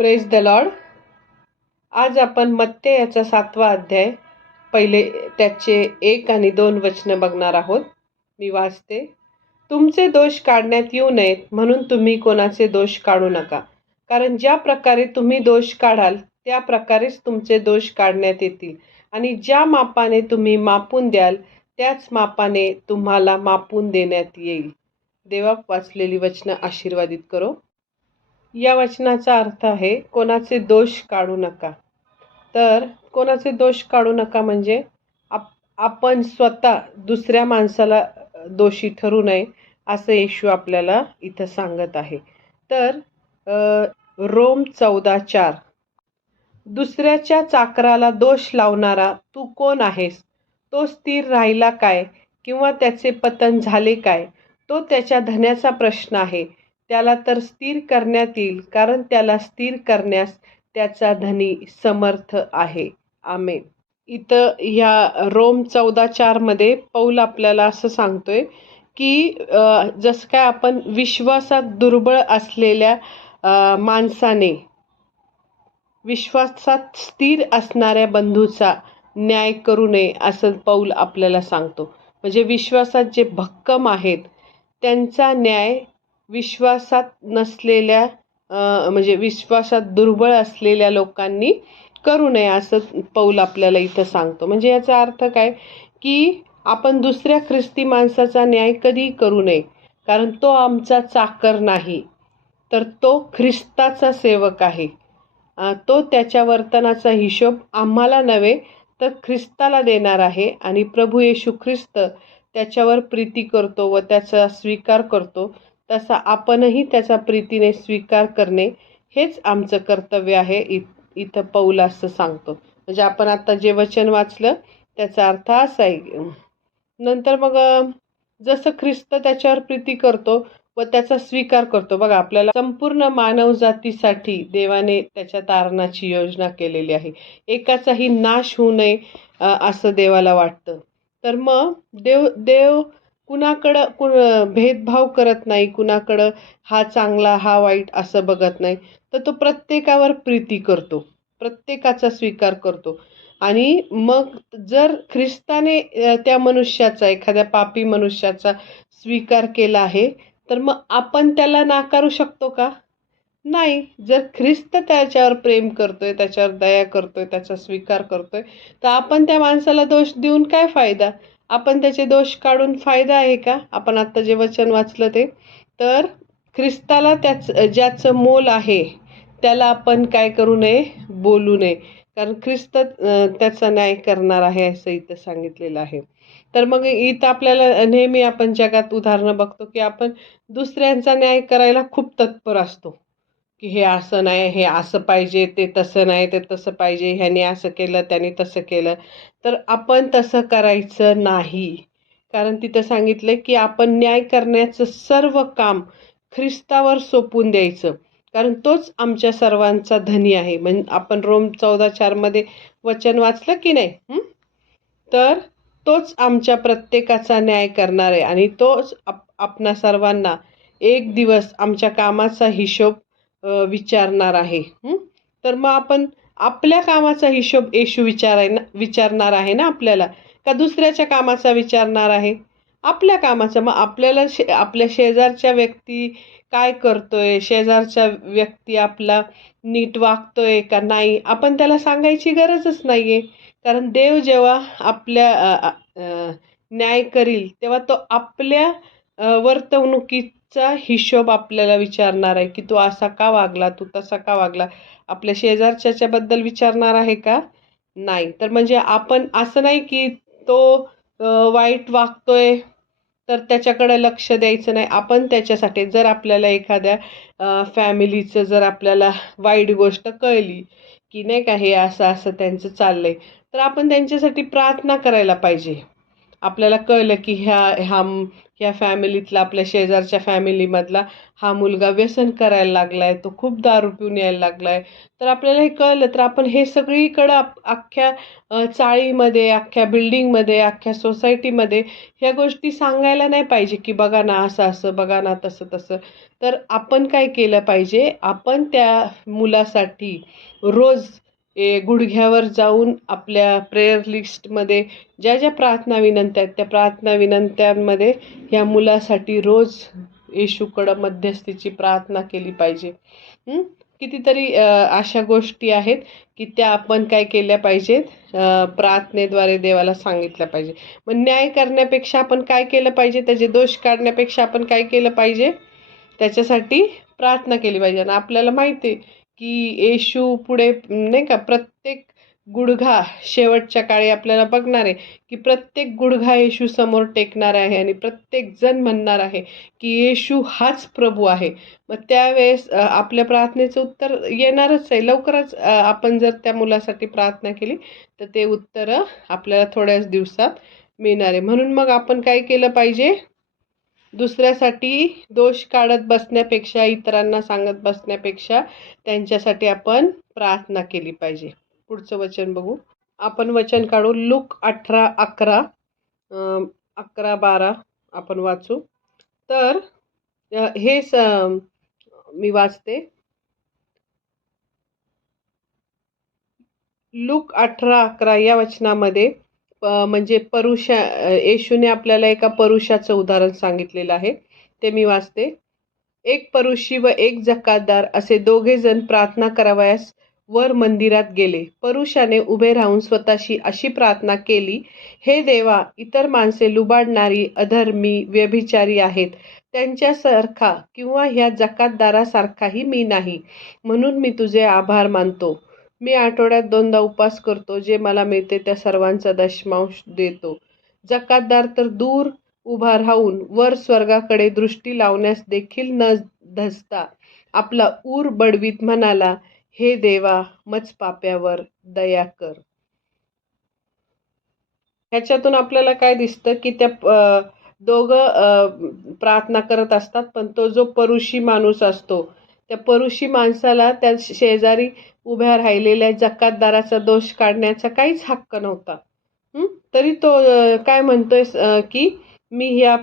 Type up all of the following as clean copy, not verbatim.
Praise the Lord. आज आपण मत्ते याचा 7वा अध्याय पहिले त्याचे 1 आणि 2 वचनं बघणार आहोत. मी वाचते. तुमचे दोष काढण्यात येऊ नयेत म्हणून तुम्ही कोणाचे दोष काढू नका, कारण ज्या प्रकारे तुम्ही दोष काढाल त्या प्रकारेच तुमचे दोष काढण्यात येतील, आणि ज्या मापाने तुम्ही मापून द्याल त्याच मापाने तुम्हाला मापून देण्यात येईल. देवा वाचलेली वचनं आशीर्वादित करो. या वचनाचा अर्थ आहे कोणाचे दोष काढू नका. तर कोणाचे दोष काढू नका म्हणजे आपण स्वतः दुसऱ्या माणसाला दोषी ठरू नये असं येशू आपल्याला इथं सांगत आहे. तर रोम 14:4, दुसऱ्याच्या चाकराला दोष लावणारा तू कोण आहेस? तो स्थिर राहिला काय, किंवा त्याचे पतन झाले काय? तो त्याच्या धन्याचा प्रश्न आहे. त्याला तर स्थिर करण्यात येईल, कारण त्याला स्थिर करण्यास त्याचा धनी समर्थ आहे. आमेन. इथं ह्या रोम 14:4 मध्ये पौल आपल्याला असं सांगतोय की जसं काय आपण विश्वासात दुर्बळ असलेल्या माणसाने विश्वासात स्थिर असणाऱ्या बंधूचा न्याय करू नये असं पौल आपल्याला सांगतो. म्हणजे विश्वासात जे भक्कम आहेत त्यांचा न्याय विश्वासात नसलेल्या म्हणजे विश्वासात दुर्बळ असलेल्या लोकांनी करू नये असं पौल आपल्याला इथं सांगतो. म्हणजे याचा अर्थ काय की आपण दुसऱ्या ख्रिस्ती माणसाचा न्याय कधी करू नये, कारण तो आमचा चाकर नाही, तर तो ख्रिस्ताचा सेवक आहे. तो त्याच्या वर्तनाचा हिशोब आम्हाला नव्हे तर ख्रिस्ताला देणार आहे, आणि प्रभू येशू ख्रिस्त त्याच्यावर प्रीती करतो व त्याचा स्वीकार करतो, तसा आपणही त्याचा प्रीतीने स्वीकार करणे हेच आमचं कर्तव्य आहे. इथं पौल असं सांगतो. म्हणजे आपण आता जे वचन वाचलं त्याचा अर्थ असा आहे. नंतर मग जसं ख्रिस्त त्याच्यावर प्रीती करतो व त्याचा स्वीकार करतो. बघा, आपल्याला संपूर्ण मानवजातीसाठी देवाने त्याच्या तारणाची योजना केलेली आहे. एकाचाही नाश होऊ नये असं देवाला वाटतं. तर मग देव कुणाकडं भेदभाव करत नाही, कुणाकडं हा चांगला हा वाईट असं बघत नाही, तर तो प्रत्येकावर प्रीती करतो, प्रत्येकाचा स्वीकार करतो. आणि मग जर ख्रिस्ताने त्या मनुष्याचा, एखाद्या पापी मनुष्याचा स्वीकार केला आहे, तर मग आपण त्याला नाकारू शकतो का? नाही. जर ख्रिस्त त्याच्यावर प्रेम करतोय, त्याच्यावर दया करतोय, त्याचा स्वीकार करतोय, तर आपण त्या माणसाला दोष देऊन काय फायदा? आपण त्याचे दोष काढून फायदा आहे का? आपण आता जे वचन वाचलं ते, तर ख्रिस्ताला ज्याचं मोल आहे त्याला आपण काय करू नये, बोलू नये, कारण ख्रिस्त त्याचा न्याय करणार आहे असं इथं सांगितलेलं आहे. तर मग इथं आपल्याला नेहमी आपण जगात उदाहरणं बघतो की आपण दुसऱ्यांचा न्याय करायला खूप तत्पर असतो, की हे असं नाही, हे असं पाहिजे, ते तसं नाही, ते तसं पाहिजे, ह्याने असं केलं, त्याने तसं केलं. तर आपण तसं करायचं नाही, कारण तिथं सांगितलं की आपण न्याय करण्याचं सर्व काम ख्रिस्तावर सोपवून द्यायचं, कारण तोच आमच्या सर्वांचा धनी आहे. म्हणजे आपण रोम 14:4 मध्ये वचन वाचलं की नाही, तर तोच आमच्या प्रत्येकाचा न्याय करणार आहे, आणि तोच आपणा सर्वांना एक दिवस आमच्या कामाचा हिशोब विचारणार आहे. तर मग आपण आपल्या कामाचा हिशोब येशू विचारणार आहे ना आपल्याला, का दुसऱ्याच्या कामाचा विचारणार आहे? आपल्या कामाचा. मग आपल्याला आपल्या शेजारच्या व्यक्ती काय करतोय, शेजारच्या व्यक्ती आपला नीट वागतोय का नाही, आपण त्याला सांगायची गरजच नाहीये, कारण देव जेव्हा आपल्या न्याय करील तेव्हा तो आपल्या वर्तवणुकीचा हिशोब आपल्याला विचारणार आहे, की तू असा का वागला, तू तसा का वागला. आपल्या शेजारच्या बद्दल विचारणार आहे का? नाही. तर म्हणजे आपण असं नाही की तो वाईट वागतोय तर त्याच्याकडे लक्ष द्यायचं नाही. आपण त्याच्यासाठी जर आपल्याला एखाद्या फॅमिलीचं जर आपल्याला वाईट गोष्ट कळली की नाही का, हे असं असं त्यांचं चाललंय, तर आपण त्यांच्यासाठी प्रार्थना करायला पाहिजे. आपल्याला कळलं की ह्या फॅमिलीतला, आपल्या शेजारच्या फॅमिलीमधला हा मुलगा व्यसन करायला लागलाय, तो खूप दारू पिऊन यायला लागलाय, तर आपल्याला हे कळलं तर आपण हे सगळीकडं अख्ख्या चाळीमध्ये, अख्ख्या बिल्डिंगमध्ये, अख्ख्या सोसायटीमध्ये ह्या गोष्टी सांगायला नाही पाहिजे की बघा ना असं असं, बघा ना तसं तसं. तर आपण काय केलं पाहिजे, आपण त्या मुलासाठी रोज गुडघ्यावर जाऊन आपल्या प्रेयर लिस्टमध्ये ज्या ज्या प्रार्थना विनंत्या आहेत त्या प्रार्थना विनंत्यांमध्ये ह्या मुलासाठी रोज येशूकडं मध्यस्थीची प्रार्थना केली पाहिजे. कितीतरी अशा गोष्टी आहेत की त्या आपण काय केल्या पाहिजेत, प्रार्थनेद्वारे देवाला सांगितल्या पाहिजे. मग न्याय करण्यापेक्षा आपण काय केलं पाहिजे, त्याचे दोष काढण्यापेक्षा आपण काय केलं पाहिजे, त्याच्यासाठी प्रार्थना केली पाहिजे. आणि आपल्याला माहिती आहे की येशू पुढे नाही का प्रत्येक गुडघा शेवटच्या काळी आपल्याला बघणार आहे की प्रत्येक गुडघा येशू समोर टेकणार आहे आणि प्रत्येक जण म्हणणार आहे की येशू हाच प्रभू आहे. मग त्यावेळेस आपल्या प्रार्थनेचं उत्तर येणारच आहे लवकरच. आपण जर त्या मुलासाठी प्रार्थना केली तर ते उत्तर आपल्याला थोड्याच दिवसात मिळणार आहे. म्हणून मग आपण काय केलं पाहिजे, दुसऱ्यासाठी दोष काढत बसण्यापेक्षा, इतरांना सांगत बसण्यापेक्षा त्यांच्यासाठी आपण प्रार्थना केली पाहिजे. पुढचं वचन बघू. आपण वचन काढू लूक 18:11, 11-12 आपण वाचू. तर हे मी वाचते. लूक 18:11 या वचनामध्ये म्हणजे येशूने आपल्याला एका परुषाचं उदाहरण सांगितलेलं आहे, ते मी वाचते. एक परुषी व एक जकातदार असे दोघे जण प्रार्थना करावयास वर मंदिरात गेले. परुषाने उभे राहून स्वतःशी अशी प्रार्थना केली, हे देवा, इतर माणसे लुबाडणारी, अधर्मी, व्यभिचारी आहेत, त्यांच्यासारखा किंवा ह्या जकातदारासारखाही मी नाही. म्हणून मी तुझे आभार मानतो. मी आठवड्यात 2दा उपवास करतो. जे मला मिळते त्या सर्वांचा दशमांश देतो. जकातदार तर दूर उभा राहून वर स्वर्गाकडे दृष्टी लावण्यास देखील न धजता आपला ऊर बडवीत म्हणाला, हे देवा, मज पाप्यावर दया कर. ह्याच्यातून आपल्याला काय दिसतं की त्या दोघं प्रार्थना करत असतात, पण तो जो परुषी माणूस असतो, त्या परुषी माणसाला त्या शेजारी उभ्या राहिलेल्या जकातदाराचा दोष काढण्याचा काहीच हक्क नव्हता. तरी तो काय म्हणतोय की मी ह्या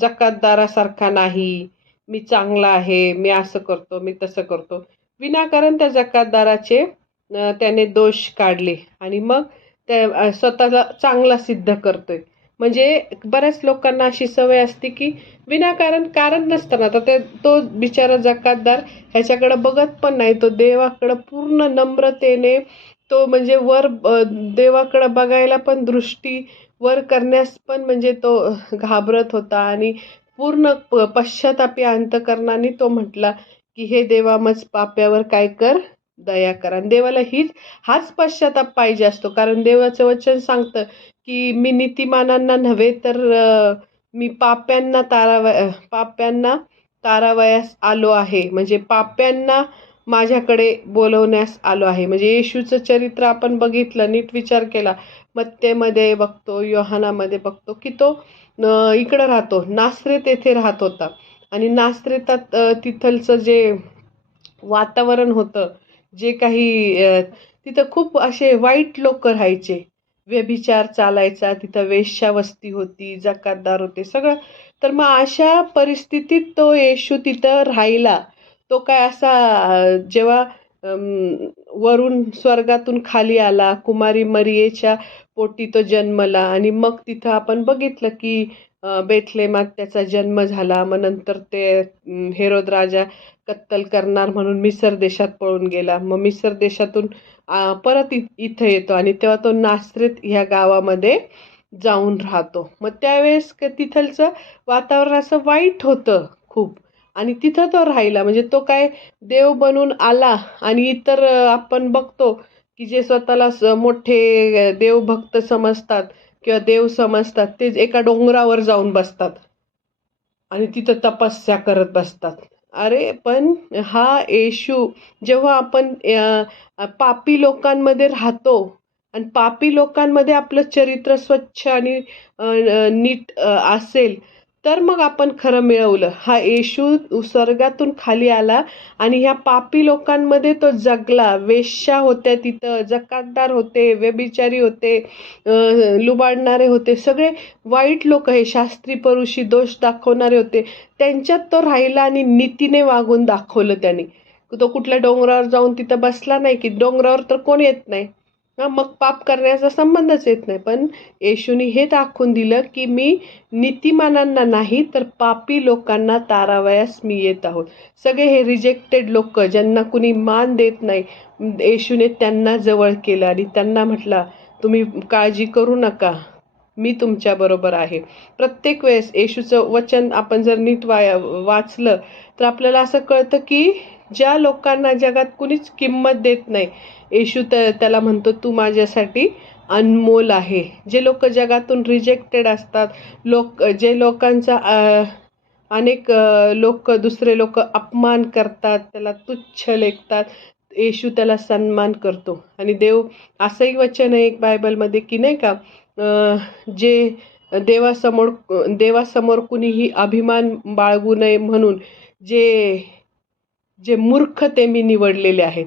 जकातदारासारखा नाही, मी चांगला आहे, मी असं करतो, मी तसं करतो. विनाकारण त्या जकातदाराचे त्याने दोष काढले आणि मग त्या स्वतःला चांगला सिद्ध करतोय. म्हणजे बऱ्याच लोकांना अशी सवय असते की विनाकारण कारण नसताना, आता तो बिचारा जकातदार ह्याच्याकडं बघत पण नाही, तो देवाकडं पूर्ण नम्रतेने तो म्हणजे वर देवाकडं बघायला पण, दृष्टी वर करण्यास पण म्हणजे तो घाबरत होता आणि पूर्ण पश्चातापी अंतकरणाने तो म्हटला की हे देवा, मज पाप्यावर काय कर, दया कर. आणि देवाला हाच पश्चाताप पाहिजे असतो, कारण देवाचं वचन सांगतं की मी नीतिमानांना नव्हे तर मी पाप्यांना तारावयास आलो आहे. म्हणजे पाप्यांना माझ्याकडे बोलवण्यास आलो आहे. म्हणजे येशूचं चरित्र आपण बघितलं, नीट विचार केला, मत्तेमध्ये बघतो, योहानामध्ये बघतो की तो इकडं राहतो, नासरेत येथे राहत होता. आणि नासरेतात तिथलचं जे वातावरण होतं, जे काही तिथं खूप असे वाईट लोक राहायचे, व्यभिचार चालायचा, तिथं वेश्यावस्ती होती, जकातदार होते, सगळं. तर मग अशा परिस्थितीत तो येशू तिथं राहिला. तो काय असा जेव्हा वरून स्वर्गातून खाली आला, कुमारी मरियेच्या पोटी तो जन्मला आणि मग तिथं आपण बघितलं की बेथलेमात त्याचा जन्म झाला. मग नंतर ते हेरोद राजा कत्तल करणार म्हणून मिसर देशात पळून गेला. मग मिसर देशातून परत इथं येतो आणि तेव्हा तो नासरेत ह्या गावामध्ये जाऊन राहतो. मग त्यावेळेस तिथलचं वातावरण असं वाईट होतं खूप, आणि तिथं तो राहिला. म्हणजे तो काय देव बनून आला. आणि इतर आपण बघतो की जे स्वतःला मोठे देवभक्त समजतात किंवा देव समजतात, ते एका डोंगरावर जाऊन बसतात आणि तिथं तपस्या करत बसतात. अरे पण हा येशू जेव्हा आपण पापी लोकांमध्ये राहतो आणि पापी लोकांमध्ये आपलं चरित्र स्वच्छ आणि नीट असेल तर मग आपण खरं मिळवलं. हा येशू स्वर्गातून खाली आला आणि ह्या पापी लोकांमध्ये तो जगला. वेश्या होत्या तिथं, जकातदार होते, व्यभिचारी होते, लुबाडणारे होते, सगळे वाईट लोक, हे शास्त्री परुषी दोष दाखवणारे होते. त्यांच्यात तो राहिला आणि नीतीने वागून दाखवलं त्याने. तो कुठल्या डोंगरावर जाऊन तिथं बसला नाही, की डोंगरावर तर कोण येत नाही. मग पाप करण्याचा संबंधच येत नाही. पण येशूनी हे दाखवून दिलं की मी नीतिमानांना नाही तर पापी लोकांना तारावयास मी येत आहोत. सगळे हे रिजेक्टेड लोक, ज्यांना कुणी मान देत नाही, येशूने त्यांना जवळ केलं आणि त्यांना म्हटलं, तुम्ही काळजी करू नका, मी तुमच्या बरोबर आहे. प्रत्येक वेळेस येशूचं वचन आपण जर नीट वाचलं तर आपल्याला असं कळतं की ज्या लोकांना जगात कुणीच किंमत देत नाही, येशू त्याला म्हणतो तू माझ्यासाठी अनमोल आहे. जे लोक जगातून रिजेक्टेड असतात, जे लोकांचा अनेक लोक, दुसरे लोक अपमान करतात, त्याला तुच्छ लेखतात, येशू त्याला सन्मान करतो. आणि देव असंही वचन आहे एक बायबलमध्ये की नाही का, जे देवासमोर कुणीही अभिमान बाळगू नये म्हणून जे जे मूर्ख ते मी निवडलेले आहेत.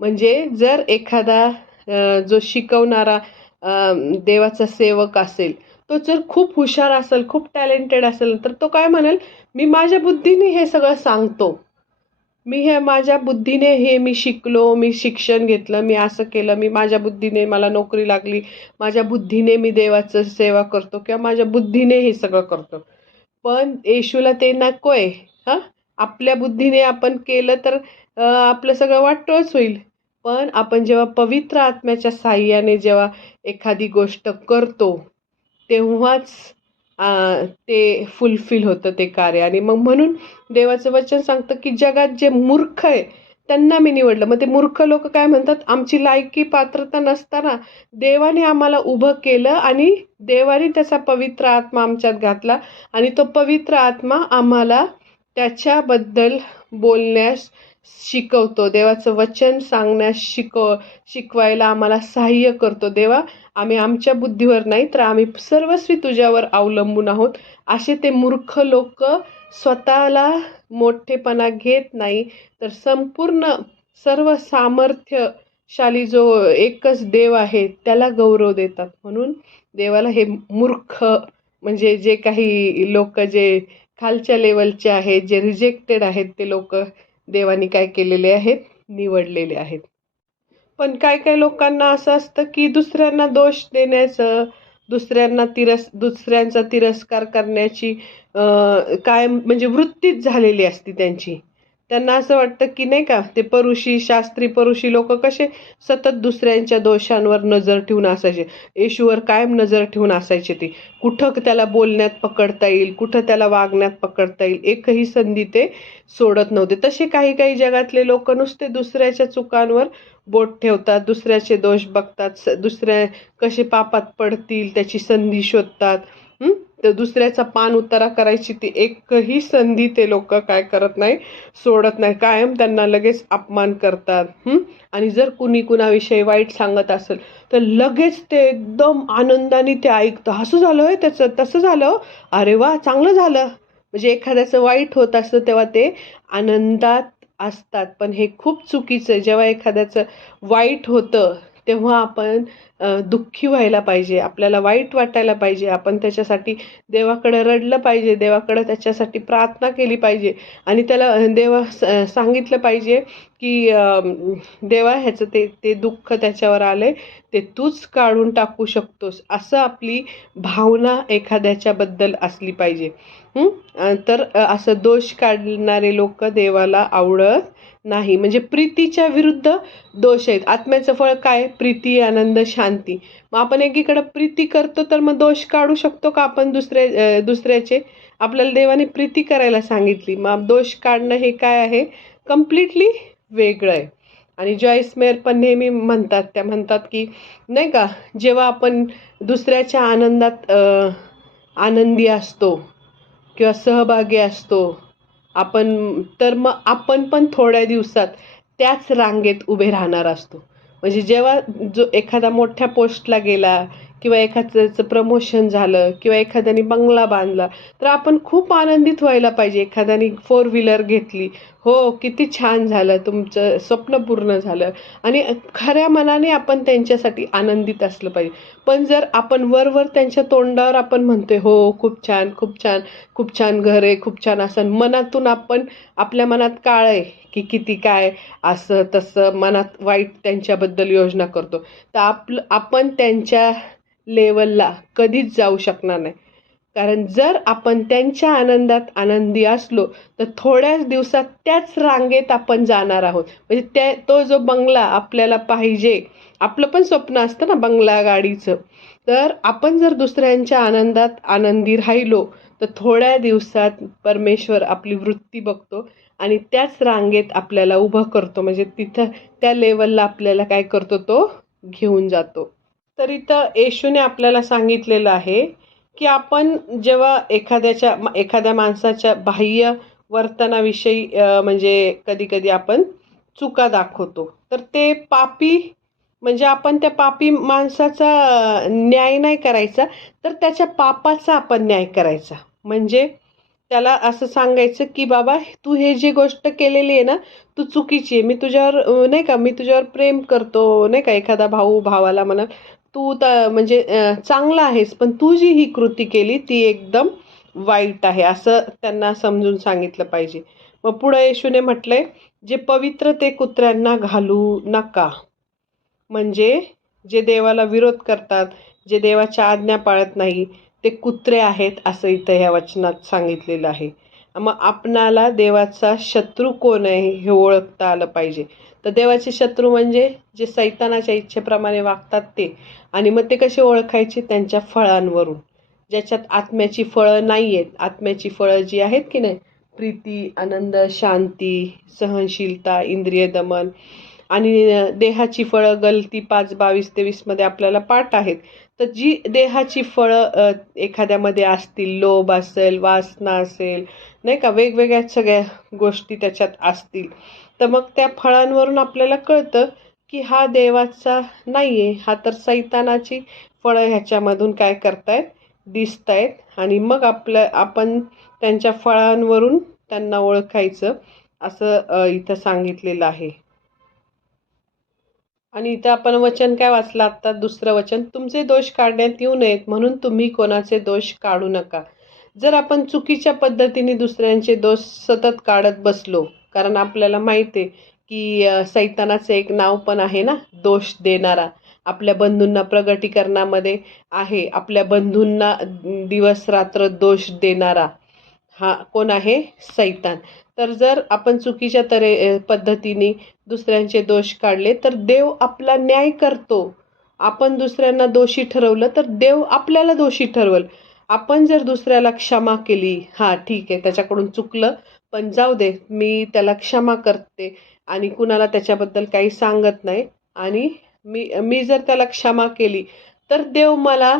म्हणजे जर एखादा जो शिकवणारा देवाचा सेवक असेल, तो जर खूप हुशार असेल, खूप टॅलेंटेड असेल, तर तो काय म्हणेल, मी माझ्या बुद्धीने हे सगळं सांगतो, माझ्या बुद्धीने मी शिकलो, मी शिक्षण घेतलं, मी असं केलं, मी माझ्या बुद्धीने मला नोकरी लागली, माझ्या बुद्धीने मी देवाचं सेवा करतो किंवा माझ्या बुद्धीने हे सगळं करतो. पण येशूला ते नकोय. हां, आपल्या बुद्धीने आपण केलं तर आपलं सगळं वाटोळच होईल. पण आपण जेव्हा पवित्र आत्म्याच्या साहाय्याने जेव्हा एखादी गोष्ट करतो, तेव्हाच ते फुलफिल होतं ते कार्य. आणि मग म्हणून देवाचं वचन सांगतं की जगात जे मूर्ख आहे त्यांना मी निवडलं. मग ते मूर्ख लोक काय म्हणतात, आमची लायकी पात्रता नसताना देवाने आम्हाला उभं केलं आणि देवाने त्याचा पवित्र आत्मा आमच्यात घातला आणि तो पवित्र आत्मा आम्हाला त्याच्याबद्दल बोलण्यास शिकवतो, देवाचं वचन सांगण्यास शिकवायला आम्हाला सहाय्य करतो. देवा, आम्ही आमच्या बुद्धीवर नाही तर आम्ही सर्वस्वी तुझ्यावर अवलंबून आहोत. असे ते मूर्ख लोक स्वतःला मोठेपणा घेत नाही, तर संपूर्ण सर्व सामर्थ्यशाली जो एकच देव आहे त्याला गौरव देतात. म्हणून देवाला हे मूर्ख, म्हणजे जे काही लोक जे खालच्या लेवलचे आहेत, जे रिजेक्टेड आहेत, ते लोक देवानी काय केलेले आहेत, निवडलेले आहेत. पण काय काय लोकांना असं असतं की दुसऱ्यांना दोष देण्याचं, दुसऱ्यांचा तिरस्कार करण्याची कायम म्हणजे वृत्तीच झालेली असती त्यांची. त्यांना असं वाटतं की नाही का, ते शास्त्री परुषी लोक कसे सतत दुसऱ्यांच्या दोषांवर नजर ठेवून असायचे, येशूवर कायम नजर ठेवून असायचे. ते कुठं त्याला बोलण्यात पकडता येईल, कुठं त्याला वागण्यात पकडता येईल, एकही संधी ते सोडत नव्हते. तसे काही काही जगातले लोक नुसते दुसऱ्याच्या चुकांवर बोट ठेवतात, दुसऱ्याचे दोष बघतात, दुसऱ्या कसे पापात पडतील त्याची संधी शोधतात. तर दुसऱ्याचा पान उतारा करायची ती एकही संधी ते लोक काय करत नाही, सोडत नाही. कायम त्यांना लगेच अपमान करतात. आणि जर कुणी कुणाविषयी वाईट सांगत असेल तर लगेच ते एकदम आनंदाने ते ऐकतं. असं झालं होय त्याचं, तसं झालं, अरे वा, चांगलं झालं. म्हणजे एखाद्याचं वाईट होत असतं तेव्हा ते आनंदात असतात. पण हे खूप चुकीचं आहे. जेव्हा एखाद्याचं वाईट होतं तेव्हा आपण दुःखी व्हायला पाहिजे, आपल्याला वाईट वाटायला पाहिजे, आपण त्याच्यासाठी देवाकडे रडलं पाहिजे, देवाकडे त्याच्यासाठी प्रार्थना केली पाहिजे आणि त्याला सांगितलं पाहिजे की देवा, ह्याचं ते दुःख त्याच्यावर आलंय, ते तूच काढून टाकू शकतोस, असं आपली भावना एखाद्याच्याबद्दल असली पाहिजे. तर असं दोष काढणारे लोक देवाला आवडत नाही. म्हणजे प्रीतीच्या विरुद्ध दोष आहेत. आत्म्याचं फळ काय? प्रीती, आनंद, शांती. मग आपण एकीकडे प्रीती करतो तर मग दोष काढू शकतो का आपण दुसऱ्याचे? आपल्याला देवाने प्रीती करायला सांगितली, मग दोष काढणं हे काय आहे? कम्प्लिटली वेगळं आहे. आणि जॉयस मेयर पण नेहमी म्हणतात, त्या म्हणतात की नाही का, जेव्हा आपण दुसऱ्याच्या आनंदात आनंदी असतो किंवा सहभागी असतो आपण, तर मग आपण पण थोड्या दिवसात त्याच रांगेत उभे राहणार असतो. म्हणजे जेव्हा जो एखादा मोठ्या पोस्टला गेला किंवा एखाद्याचं प्रमोशन झालं किंवा एखाद्याने बंगला बांधला, तर आपण खूप आनंदित व्हायला पाहिजे. एखाद्याने फोर व्हीलर घेतली, हो किती छान झालं, तुमचं स्वप्न पूर्ण झालं, आणि खऱ्या मनाने आपण त्यांच्यासाठी आनंदित असलं पाहिजे. पण जर आपण वरवर त्यांच्या तोंडावर आपण म्हणतोय, हो खूप छान, खूप छान, खूप छान घर आहे, खूप छान, असं मनातून आपण, आपल्या मनात काळ आहे की किती काय असं तसं मनात वाईट त्यांच्याबद्दल योजना करतो, तर आपण त्यांच्या लेवलला कधीच जाऊ शकणार नाही. कारण जर आपण त्यांच्या आनंदात आनंदी असलो, तर थोड्याच दिवसात त्याच रांगेत आपण जाणार आहोत. म्हणजे तो जो बंगला आपल्याला पाहिजे, आपलं पण स्वप्न असतं ना बंगला गाडीचं, तर आपण जर दुसऱ्यांच्या आनंदात आनंदी राहिलो, तर थोड्या दिवसात परमेश्वर आपली वृत्ती बघतो आणि त्याच रांगेत आपल्याला उभं करतो. म्हणजे तिथं त्या लेवलला आपल्याला काय करतो, तो घेऊन जातो. तर इथं येशूने आपल्याला सांगितलेलं आहे, की आपण जेव्हा एखाद्या माणसाच्या बाह्य वर्तनाविषयी म्हणजे कधी-कधी आपण चुका दाखवतो. तर ते पापी, म्हणजे आपण त्या पापी माणसाचा न्याय नाही करायचा, तर त्याच्या पापाचा आपण न्याय करायचा. म्हणजे त्याला असं सांगायचं, की "बाबा, तू हे जी गोष्ट केलेली आहे ना, तू चुकीची आहे. मी तुझ्यावर नाही का, मी तुझ्यावर प्रेम करतो." नाही का, एखादा भाऊ भावाला म्हणेल, "तू तर म्हणजे चांगला आहेस, पण तू जी ही कृती केली ती एकदम वाईट आहे." असं त्यांना समजून सांगितलं पाहिजे. मग पुढे येशूने म्हटलंय, "जे पवित्र ते कुत्र्यांना घालू नका." म्हणजे जे देवाला विरोध करतात, जे देवाच्या आज्ञा पाळत नाही, ते कुत्रे आहेत, असं इथं ह्या वचनात सांगितलेलं आहे. मग आपणाला देवाचा शत्रू कोण आहे हे ओळखता आलं पाहिजे. तर देवाचे शत्रू म्हणजे जे सैतानाच्या इच्छेप्रमाणे वागतात ते. आणि मग ते कसे ओळखायचे? त्यांच्या फळांवरून. ज्याच्यात आत्म्याची फळं नाही आहेत, आत्म्याची फळं जी आहेत की नाही, प्रीती, आनंद, शांती, सहनशीलता, इंद्रिय दमन, आणि देहाची फळं गलती 5:22-23 मध्ये आपल्याला पाठ आहेत. तर जी देहाची फळं एखाद्यामध्ये असतील, लोभ असेल, वासना असेल, नाही का, वेगवेगळ्या सगळ्या गोष्टी त्याच्यात असतील, तर मग त्या फळांवरून आपल्याला कळतं की हा देवाचा नाहीये, हा तर सैतानाची फळं ह्याच्यामधून काय करतायत, दिसतायत. आणि मग आपण त्यांच्या फळांवरून त्यांना ओळखायचं, असं इथं सांगितलेलं आहे. आणि इथं आपण वचन काय वाचलं आता, दुसरं वचन, तुमचे दोष काढण्यात येऊ नयेत म्हणून तुम्ही कोणाचे दोष काढू नका. जर आपण चुकीच्या पद्धतीने दुसऱ्यांचे दोष सतत काढत बसलो, कारण आपल्याला माहिती आहे की सैतानाचं एक नाव पण आहे ना, दोष देणारा. आपल्या बंधूंना प्रगटीकरणामध्ये आहे, आपल्या बंधूंना दिवस रात्र दोष देणारा हा कोण आहे? सैतान. तर जर आपण चुकीच्या पद्धतीने दुसऱ्यांचे दोष काढले, तर देव आपला न्याय करतो. आपण दुसऱ्यांना दोषी ठरवलं, तर देव आपल्याला दोषी ठरवल. आपण जर दुसऱ्याला क्षमा केली, हां ठीक आहे त्याच्याकडून चुकलं, पण जाऊ दे, मी त्याला क्षमा करते आणि कुणाला त्याच्याबद्दल काही सांगत नाही, आणि मी मी जर त्याला क्षमा केली, तर देव मला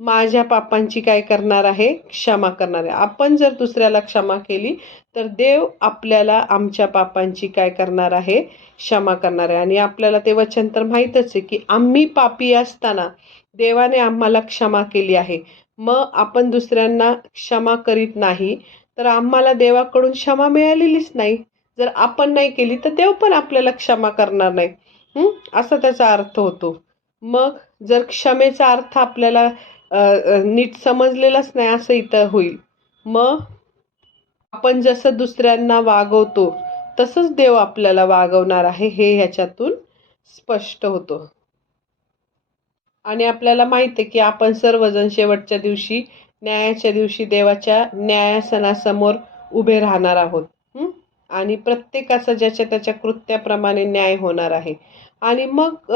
माझ्या पापांची काय करणार आहे? क्षमा करणार आहे. आपण जर दुसऱ्याला क्षमा केली, तर देव आपल्याला आमच्या पापांची काय करणार आहे? क्षमा करणार आहे. आणि आपल्याला ते वचन तर माहीतच आहे, की आम्ही पापी असताना देवाने आम्हाला क्षमा केली आहे. मग आपण दुसऱ्यांना क्षमा करीत नाही, तर आम्हाला देवाकडून क्षमा मिळालेलीच नाही. जर आपण नाही केली, तर देव पण आपल्याला क्षमा करणार नाही. असा त्याचा अर्थ होतो. मग जर क्षमेचा अर्थ आपल्याला नीट समजलेलाच नाही, असं इथं होईल. मग आपण जसं दुसऱ्यांना वागवतो, तसंच देव आपल्याला वागवणार आहे, हे ह्याच्यातून स्पष्ट होतं. आणि आपल्याला माहित आहे की आपण सर्वजण शेवटच्या दिवशी, न्यायाच्या दिवशी देवाच्या न्यायासनासमोर उभे राहणार आहोत. आणि प्रत्येकाचा ज्याच्या त्याच्या कृत्याप्रमाणे न्याय होणार आहे. आणि मग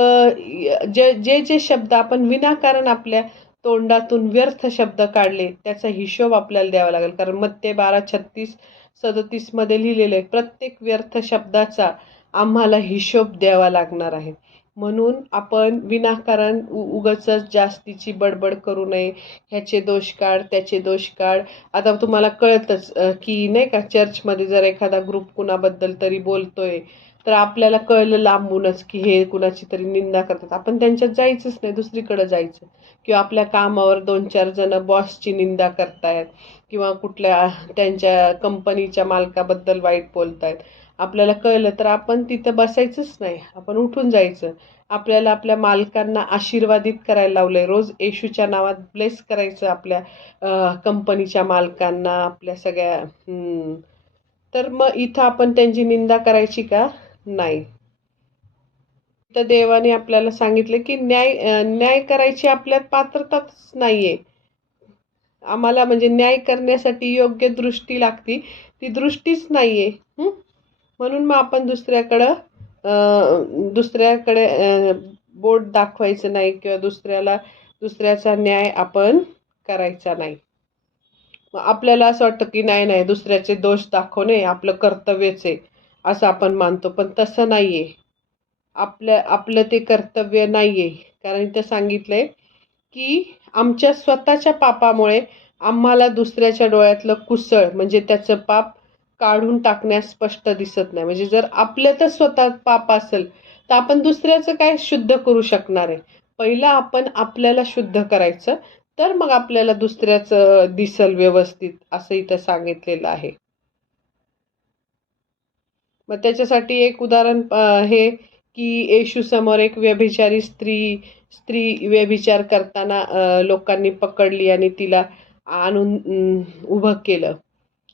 जे जे जे शब्द आपण विनाकारण आपल्या तोंडातून व्यर्थ शब्द काढले, त्याचा हिशोब आपल्याला द्यावा लागेल. कारण मत्ते 12:36-37 मध्ये लिहिलेलं आहे, प्रत्येक व्यर्थ शब्दाचा आम्हाला हिशोब द्यावा लागणार आहे. म्हणून आपण विनाकारण उगाचच जास्तीची बडबड करू नये. ह्याचे दोष काढ, त्याचे दोष काढ. आता तुम्हाला कळतंच की नाही का, चर्चमध्ये जर एखादा ग्रुप कुणाबद्दल तरी बोलतोय तर आपल्याला कळलं लांबूनच की हे कुणाची तरी निंदा करतात, आपण त्यांच्यात जायचंच नाही, दुसरीकडे जायचं. किंवा आपल्या कामावर 2-4 जण बॉसची निंदा करतायत किंवा कुठल्या त्यांच्या कंपनीच्या मालकाबद्दल वाईट बोलतायत, आपल्याला कळलं तर आपण तिथं बसायचंच नाही, आपण उठून जायचं. आपल्याला आपल्या मालकांना आशीर्वादित करायला लावलंय, रोज येशूच्या नावात ब्लेस करायचं आपल्या कंपनीच्या मालकांना, आपल्या सगळ्या तर मग इथं आपण त्यांची निंदा करायची का? नाही. तर देवाने आपल्याला सांगितले की न्याय करायची आपल्यात पात्रताच नाहीये. आम्हाला म्हणजे न्याय करण्यासाठी योग्य दृष्टी लागती, ती दृष्टीच नाहीये. म्हणून मग आपण दुसऱ्याकडे बोट दाखवायचं नाही किंवा दुसऱ्याचा न्याय आपण करायचा नाही. मग आपल्याला असं वाटतं की नाही नाही, दुसऱ्याचे दोष दाखवणे आपलं कर्तव्यच आहे असं आपण मानतो, पण तसं नाहीये. आपलं ते कर्तव्य नाहीये. कारण इथं सांगितलंय की आमच्या स्वतःच्या पापामुळे आम्हाला दुसऱ्याच्या डोळ्यातलं कुसळ म्हणजे त्याचं पाप काढून टाकण्यास स्पष्ट दिसत नाही. म्हणजे जर आपल्यातच स्वतः पाप असेल तर आपण दुसऱ्याचं काय शुद्ध करू शकणार आहे? पहिला आपण आपल्याला शुद्ध करायचं, तर मग आपल्याला दुसऱ्याचं दिसल व्यवस्थित, असं इथं सांगितलेलं आहे. मग त्याच्यासाठी एक उदाहरण हे की येशू समोर एक व्यभिचारी स्त्री व्यभिचार करताना लोकांनी पकडली आणि तिला आणून उभं केलं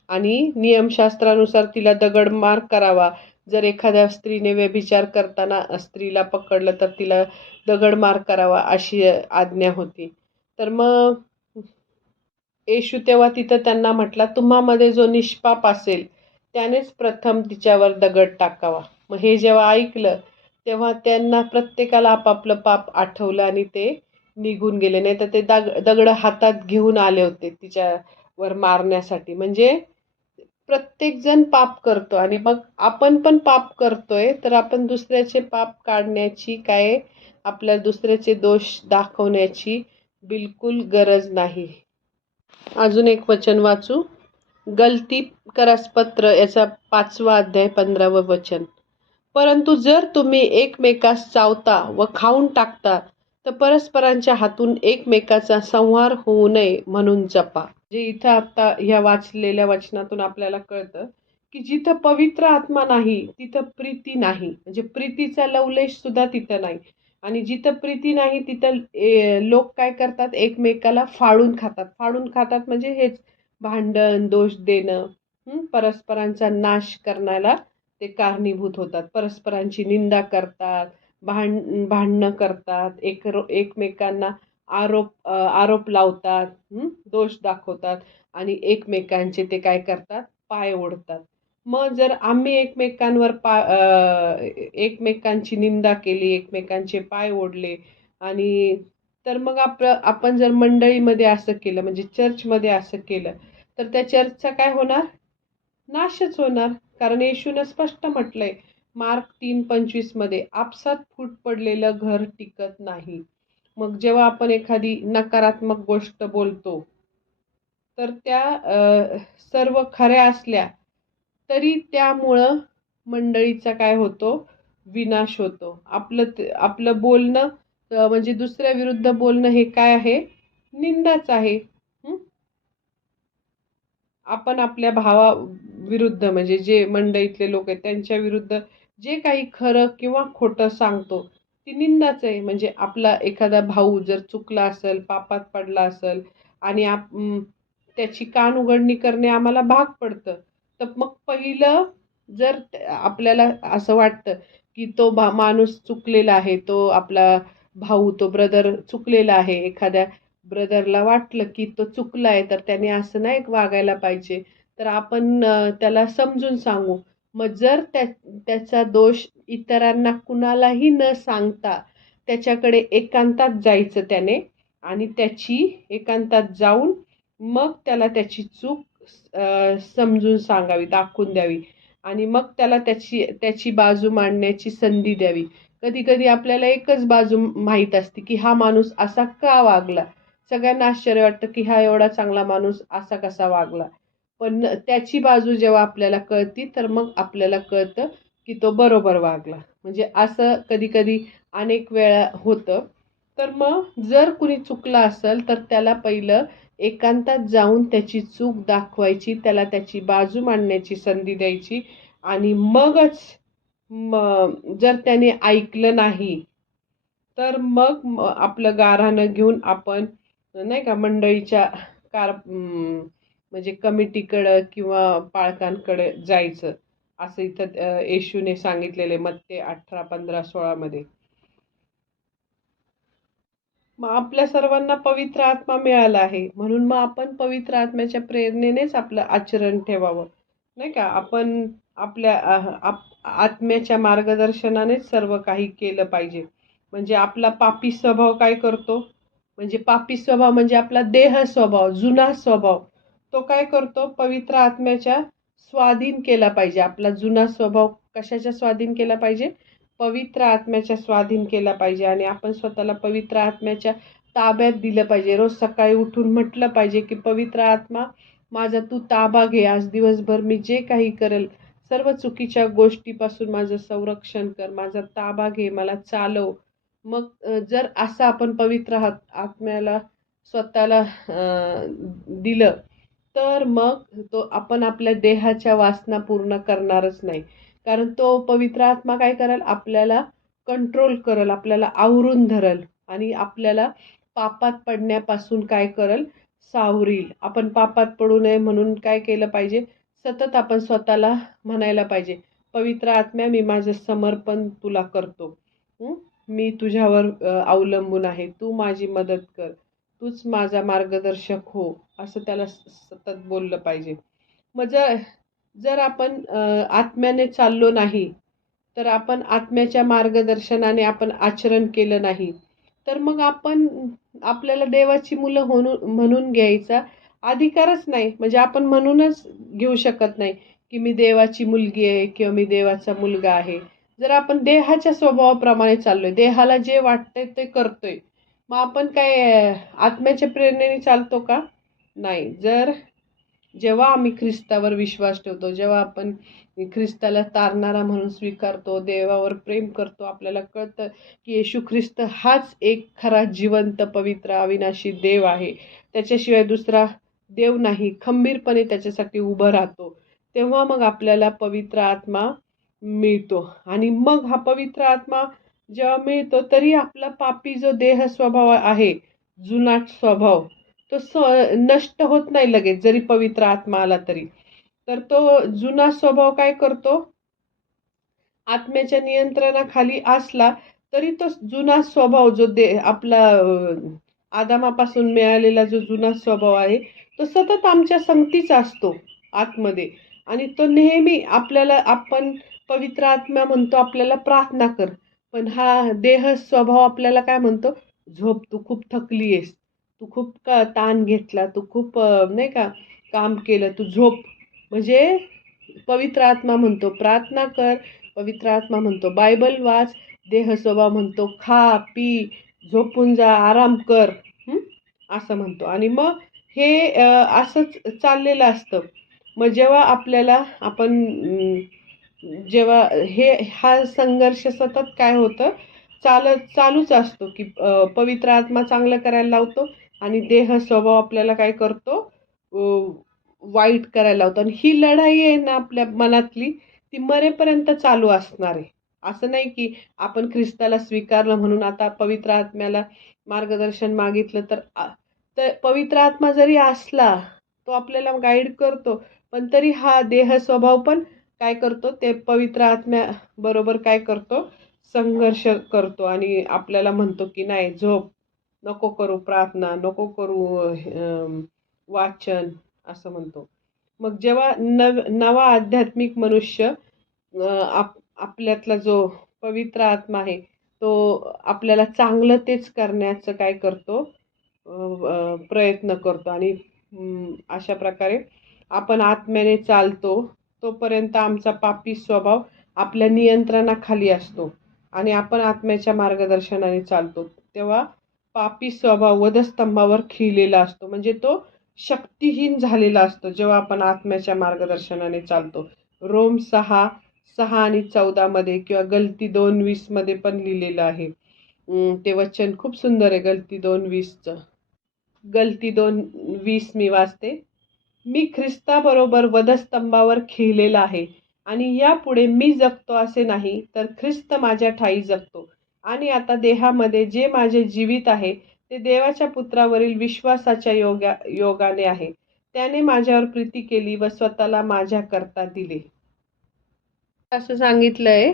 आणि नियमशास्त्रानुसार तिला दगडमार करावा. जर एखाद्या स्त्रीने व्यभिचार करताना स्त्रीला पकडलं तर तिला दगडमार करावा अशी आज्ञा होती. तर मग येशू तेव्हा तिथं त्यांना म्हटला, तुम्हामध्ये जो निष्पाप असेल त्यानेच प्रथम तिच्यावर दगड टाकावा. मग हे जेव्हा ऐकलं तेव्हा त्यांना प्रत्येकाला आपापलं पाप आठवलं आणि ते निघून गेले. नाही तर ते दगड हातात घेऊन आले होते तिच्यावर मारण्यासाठी. म्हणजे प्रत्येक जण पाप करतो आणि मग आपण पण पाप करतोय, तर आपण दुसऱ्याचे पाप काढण्याची काय, आपल्या दुसऱ्याचे दोष दाखवण्याची बिलकुल गरज नाही. अजून एक वचन वाचू. गलती करासपत्र याचा 5वा अध्याय 15वं वचन. परंतु जर तुम्ही एकमेकास चावता व खाऊन टाकता तर परस्परांच्या हातून एकमेकाचा संहार होऊ नये म्हणून जपा. जे इथं आता ह्या वाचलेल्या वचनातून आपल्याला कळतं की जिथं पवित्र आत्मा नाही तिथं प्रीती नाही, म्हणजे प्रीतीचा लवलेश सुद्धा तिथं नाही. आणि जिथं प्रीती नाही तिथं लोक काय करतात, एकमेकाला फाडून खातात म्हणजे हेच भांडण दोष देणं, परस्परांचा नाश करण्याला ते कारणीभूत होतात. परस्परांची निंदा करतात, भांडणं करतात, एकमेकांना आरोप लावतात, दोष दाखवतात आणि एकमेकांचे ते काय करतात, पाय ओढतात. मग जर आम्ही एकमेकांची निंदा केली, एकमेकांचे पाय ओढले आणि तर मग आपण जर मंडळीमध्ये असं केलं, म्हणजे चर्चमध्ये असं केलं, तर त्या चर्चचा काय होणार, नाशच होणार. कारण येशूनं स्पष्ट म्हटलंय मार्क 3:25 मध्ये, आपसात फूट पडलेलं घर टिकत नाही. मग जेव्हा आपण एखादी नकारात्मक गोष्ट बोलतो तर त्या सर्व खऱ्या असल्या तरी त्यामुळं मंडळीचा काय होतो, विनाश होतो. आपलं बोलणं म्हणजे दुसऱ्या विरुद्ध बोलणं हे काय आहे, निंदाच आहे. आपण आपल्या भावाविरुद्ध म्हणजे जे मंडळीतले लोक आहेत त्यांच्या विरुद्ध जे काही खरं किंवा खोटं सांगतो ती निंदाच आहे. म्हणजे आपला एखादा भाऊ जर चुकला असेल, पापात पडला असेल आणि त्याची कान उघडणी करणे आम्हाला भाग पडतं, तर मग पहिलं जर आपल्याला असं वाटतं की तो माणूस चुकलेला आहे, तो आपला भाऊ, तो ब्रदर चुकलेला आहे, एखाद्या ब्रदरला वाटलं की तो चुकलाय तर त्याने असं नाही वागायला पाहिजे, तर आपण त्याला समजून सांगू. मग जर त्याचा दोष इतरांना कुणालाही न सांगता त्याच्याकडे एकांतात जायचं त्याने आणि त्याची एकांतात जाऊन मग त्याला त्याची चूक समजून सांगावी, दाखवून द्यावी आणि मग त्याला त्याची बाजू मांडण्याची संधी द्यावी. कधी कधी आपल्याला एकच बाजू माहीत असते की हा माणूस असा का वागला, सगळ्यांना आश्चर्य वाटतं की हा एवढा चांगला माणूस असा कसा वागला. पण त्याची बाजू जेव्हा आपल्याला कळती तर मग आपल्याला कळतं की तो बरोबर वागला. म्हणजे असं कधी कधी अनेक वेळा होतं. तर मग जर कुणी चुकलं असेल तर त्याला पहिलं एकांतात जाऊन त्याची चूक दाखवायची, त्याला त्याची बाजू मांडण्याची संधी द्यायची आणि मगच जर त्याने ऐकलं नाही तर मग आपलं गाऱ्हाणं घेऊन आपण नाही का मंडळीच्या म्हणजे कमिटीकडं किंवा पालकांकडे जायचं, असं इथं येशूने सांगितलेले मत्ते 18:15-16 मध्ये. मग आपल्या सर्वांना पवित्र आत्मा मिळाला आहे म्हणून मग आपण पवित्र आत्म्याच्या प्रेरणेनेच आपलं आचरण ठेवावं, नाही का. आपण आपल्या आत्म्याच्या मार्गदर्शनानेच सर्व काही केलं पाहिजे. म्हणजे आपला पापी स्वभाव काय करतो, म्हणजे पापी स्वभाव म्हणजे आपला देह स्वभाव, जुना स्वभाव, तो काय करतो, पवित्र आत्म्याच्या स्वाधीन केला पाहिजे. आपला जुना स्वभाव कशाच्या स्वाधीन केला पाहिजे, पवित्र आत्म्याच्या स्वाधीन केला पाहिजे. आणि आपण स्वतःला पवित्र आत्म्याच्या ताब्यात दिलं पाहिजे. रोज सकाळी उठून म्हटलं पाहिजे की पवित्र आत्मा माझा तू ताबा घे, आज दिवसभर मी जे काही करेल सर्व चुकीच्या गोष्टीपासून माझं संरक्षण कर, माझा ताबा घे, मला चालव. मग जर असं आपण पवित्र आत्म्याला स्वतःला दिलं तर मग तो आपण आपल्या देहाच्या वासना पूर्ण करणारच नाही. कारण तो पवित्र आत्मा काय करेल, आपल्याला कंट्रोल करेल, आपल्याला आवरून धरल आणि आपल्याला पापात पडण्यापासून काय करेल, सावरील. आपण पापात पडू नये म्हणून काय केलं पाहिजे, सतत आपण स्वतःला म्हणायला पाहिजे, पवित्र आत्म्या मी माझं समर्पण तुला करतो. मी तुझ्यावर अवलंबून आहे, तू माझी मदत कर, तूच माझा मार्गदर्शक हो, असं त्याला सतत बोललं पाहिजे. मग जर जर आपण आत्म्याने चाललो नाही, तर आपण आत्म्याच्या मार्गदर्शनाने आपण आचरण केलं नाही, तर मग आपण आपल्याला देवाची मुलं म्हणून घ्यायचा अधिकारच नाही. म्हणजे आपण म्हणूनच घेऊ शकत नाही की मी देवाची मुलगी आहे किंवा मी देवाचा मुलगा आहे. जर आपण देहाच्या स्वभावाप्रमाणे चाललोय, देहाला जे वाटतंय ते करतोय, मग आपण काय आत्म्याच्या प्रेरणेने चालतो का? नाही. जेव्हा आम्ही ख्रिस्तावर विश्वास ठेवतो, जेव्हा आपण ख्रिस्ताला तारणारा म्हणून स्वीकारतो, देवावर प्रेम करतो, आपल्याला कळतं की येशू ख्रिस्त हाच एक खरा जिवंत पवित्र अविनाशी देव आहे, त्याच्याशिवाय दुसरा देव नाही, खंबीरपणे त्याच्यासाठी उभं राहतो, तेव्हा मग आपल्याला पवित्र आत्मा मिळतो. आणि मग हा पवित्र आत्मा जेव्हा मिळतो तरी आपला पापी जो देह स्वभाव आहे, जुनाट स्वभाव, तो नष्ट होत नाही लगेच, जरी पवित्र आत्मा आला तरी. तर तो जुना स्वभाव काय करतो, आत्म्याच्या नियंत्रणाखाली असला तरी तो जुना स्वभाव जो आपला आदामापासून मिळालेला जो जुना स्वभाव आहे, तो सतत आमच्या संगतीच असतो आतमध्ये. आणि तो नेहमी आपल्याला, आपण पवित्र आत्मा म्हणतो आपल्याला प्रार्थना कर, पण हा देह स्वभाव आपल्याला काय म्हणतो, झोप, तू खूप थकली आहेस, तू खूप ताण घेतला, तू खूप नाही का काम केलं, तू झोप. म्हणजे पवित्र आत्मा म्हणतो प्रार्थना कर, पवित्र आत्मा म्हणतो बायबल वाच, देह स्वभाव म्हणतो खा पी, झोपून जा, आराम कर, असं म्हणतो. आणि मग हे असंच चाललेलं असतं. मग जेव्हा आपल्याला आपण जेव्हा हा संघर्ष सतत काय होतं, चालूच असतो की पवित्र आत्मा चांगलं करायला लावतो आणि देह स्वभाव आपल्याला काय करतो, वाईट करायला लावतो. आणि ही लढाई आहे ना आपल्या मनातली, ती मरेपर्यंत चालू असणार आहे. असं नाही की आपण ख्रिस्ताला स्वीकारलं म्हणून आता पवित्र आत्म्याला मार्गदर्शन मागितलं तर पवित्र आत्मा जरी असला, तो आपल्याला गाईड करतो, पण तरी हा देह स्वभाव पण काय करतो, ते पवित्र आत्म्या बरोबर काय करतो, संघर्ष करतो आणि आपल्याला म्हणतो की नाही झोप, नको करू प्रार्थना, नको करू वाचन, असं म्हणतो. मग जेव्हा नवा आध्यात्मिक मनुष्य आपल्यातला जो पवित्र आत्मा आहे तो आपल्याला चांगलं तेच करण्याचं काय करतो, प्रयत्न करतो. आणि अशा प्रकारे आपण आत्म्याने चालतो तोपर्यंत आमचा पापी स्वभाव आपल्या नियंत्रणाखाली असतो आणि आपण आत्म्याच्या मार्गदर्शनाने चालतो, तेव्हा पापी स्वभाव वधस्तंभावर खिळलेला असतो, म्हणजे तो शक्तिहीन झालेला असतो जेव्हा आपण आत्म्याच्या मार्गदर्शनाने चालतो. रोम 6 6:14 किंवा गलती 2:20 पण लिहिलेलं आहे. ते वचन खूप सुंदर आहे गलती 2:20. गलती 2:20 मी वाचते. मी ख्रिस्ताबरोबर वधस्तंभावर खिळलेला आहे आणि यापुढे मी जगतो असे नाही, तर ख्रिस्त माझ्या ठायी जगतो. आणि आता देहामध्ये जे माझे जीवित आहे ते देवाच्या पुत्रावरील विश्वासाच्या योगाने आहे. त्याने माझ्यावर प्रीती केली व स्वतःला माझ्याकरता दिले. असं सांगितलंय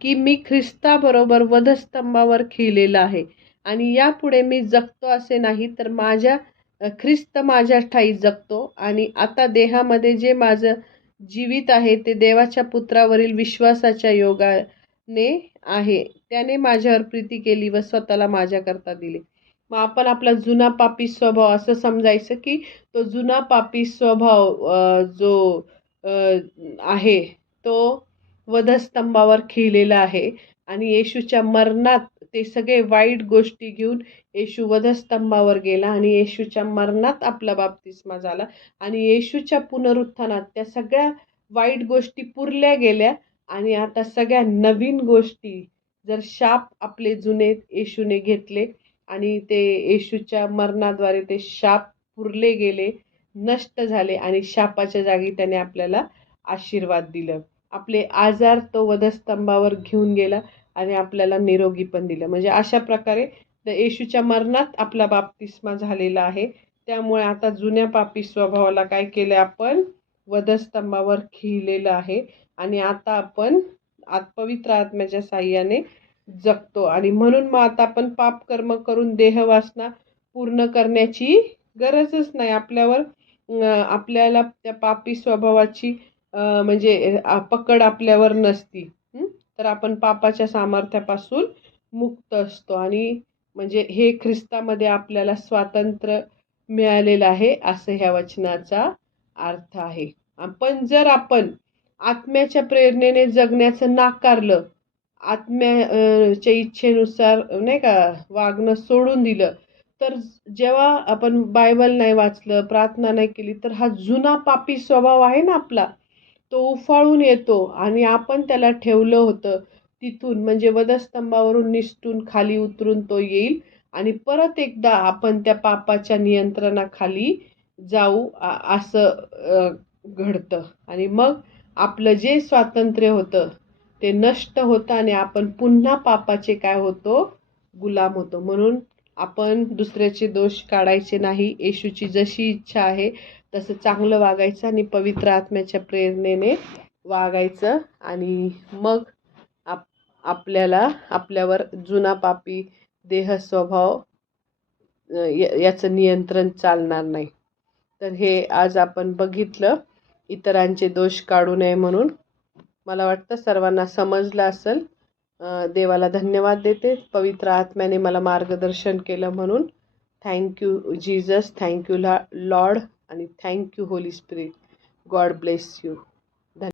की मी ख्रिस्ताबरोबर वधस्तंभावर खिळलेला आहे आणि यापुढे मी जगतो असे नाही, तर ख्रिस्त माझ्या ठायी जगतो. आणि आता देहामध्ये जे माझं जीवित आहे ते देवाच्या पुत्रावरील विश्वासाच्या योगाने आहे. त्याने माझ्यावर प्रीती केली व स्वतःला माझ्याकरता दिले. मग आपण आपला जुना पापी स्वभाव असं समजायचं की तो जुना पापी स्वभाव जो आहे तो वधस्तंभावर खिळलेला आहे आणि येशूच्या मरणात ते सगळे वाईट गोष्टी घेऊन येशू वधस्तंभावर गेला आणि येशूच्या मरणात आपला बाप्तिस्मा झाला आणि येशूच्या पुनरुत्थानात त्या सगळ्या वाईट गोष्टी पुरल्या गेल्या आणि आता सगळ्या नवीन गोष्टी. जर शाप आपले जुने येशूने घेतले आणि ते येशूच्या मरणाद्वारे ते शाप पुरले गेले, नष्ट झाले आणि शापाच्या जागी त्याने आपल्याला आशीर्वाद दिलं. आपले आजार तो वधस्तंभावर घेऊन गेला आणि आपल्याला निरोगी पण दिलं. म्हणजे अशा प्रकारे येशूच्या मरणात आपला बाप्तिस्मा झालेला आहे. त्यामुळे आता जुन्या पापी स्वभावाला काय केलं, आपण वधस्तंभावर खिळलेलं आहे आणि आता आपण पवित्र आत्म्याच्या साह्याने जगतो. आणि म्हणून मग आता आपण पाप कर्म करून देहवासना पूर्ण करण्याची गरजच नाही. आपल्याला त्या पापी स्वभावाची म्हणजे पकड आपल्यावर नसती. तर आपण पापाच्या सामर्थ्यापासून मुक्त असतो आणि म्हणजे हे ख्रिस्तामध्ये आपल्याला स्वातंत्र्य मिळालेलं आहे, असं ह्या वचनाचा अर्थ आहे. पण जर आपण आत्म्याच्या प्रेरणेने जगण्याचं नाकारलं, आत्म्याच्या इच्छेनुसार नाही का वागणं सोडून दिलं, तर जेव्हा आपण बायबल नाही वाचलं, प्रार्थना नाही केली, तर हा जुना पापी स्वभाव आहे ना आपला, तो उफाळून येतो आणि आपण त्याला ठेवलं होतं तिथून म्हणजे वधस्तंभावरून निसटून खाली उतरून तो येईल आणि परत एकदा आपण त्या पापाच्या नियंत्रणाखाली जाऊ असं घडतं. आणि मग आपलं जे स्वातंत्र्य होतं ते नष्ट होतं आणि आपण पुन्हा पापाचे काय होतो, गुलाम होतो. म्हणून आपण दुसऱ्याचे दोष काढायचे नाही. येशूची जशी इच्छा आहे तसं चांगलं वागायचं आणि पवित्र आत्म्याच्या प्रेरणेने वागायचं आणि मग आपल्याला आपल्यावर जुना पापी देह स्वभाव याचं नियंत्रण चालणार नाही. तर हे आज आपण बघितलं, इतरांचे दोष काढू नये म्हणून. मला वाटतं सर्वांना समजलं असेल. देवाला धन्यवाद देते, पवित्र आत्म्याने मला मार्गदर्शन केलं म्हणून. थँक्यू जीजस, थँक्यू लॉर्ड आणि thank you Holy spirit. God bless you.